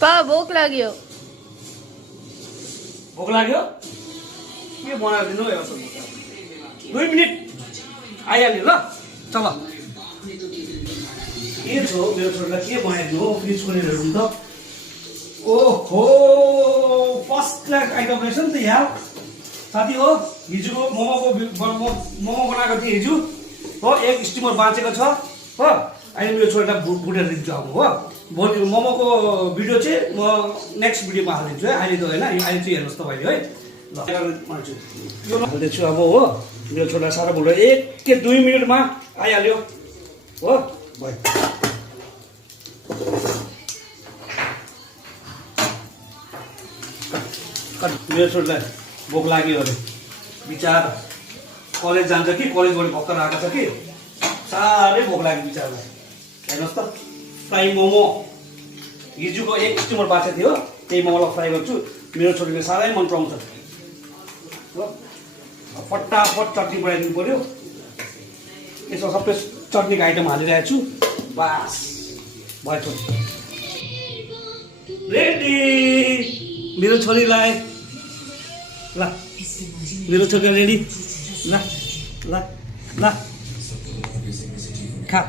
पा भोक लाग्यो के बनाएर दिनु हेर 2 मिनेट आइहाल्यो ल चल के छ मेरो छोरालाई के बनाइदिनु हो फ्रिज खोलेर हेरौँ त ओहो फर्स्ट क्लास आइटम रहेछ नि त यार साथी हो हिजोको मोमो बनाएको थिएँ हिजो हो एक स्टिमर बाँचेको छ हो अहिले मेरो छोरालाई भुटेर दिन्छु अब हो भोलि मोमोको भिडियो चाहिँ म नेक्स्ट भिडियोमा हालिदिन्छु है अहिले त होइन अहिले चाहिँ हेर्नुहोस् तपाईँले है ल यो हालिदिन्छु अब हो मेरो छोरा साह्रो भुल्यो 1-2 मिनटमा आइहाल्यो हो भयो मेरो छोरीलाई भोक लाग्यो अरे बिचार कलेज जान्छ कि कलेजबाट भर्खर आएको छ कि साह्रै भोक लाग्यो बिचारलाई हेर्नुहोस् त फ्राई मोमो हिजोको एक स्टिमर बाँचेको थियो त्यही मोमोलाई फ्राई गर्छु मेरो छोरीले साह्रै मन पराउँछ हो फटाफट चटनी बनाइदिनु पऱ्यो यसमा सबै चटनीको आइटम हालिरहेको छु बास भयो रेडी मेरो छोरीलाई ल मेरो छोरी रेडी ल ल ल खा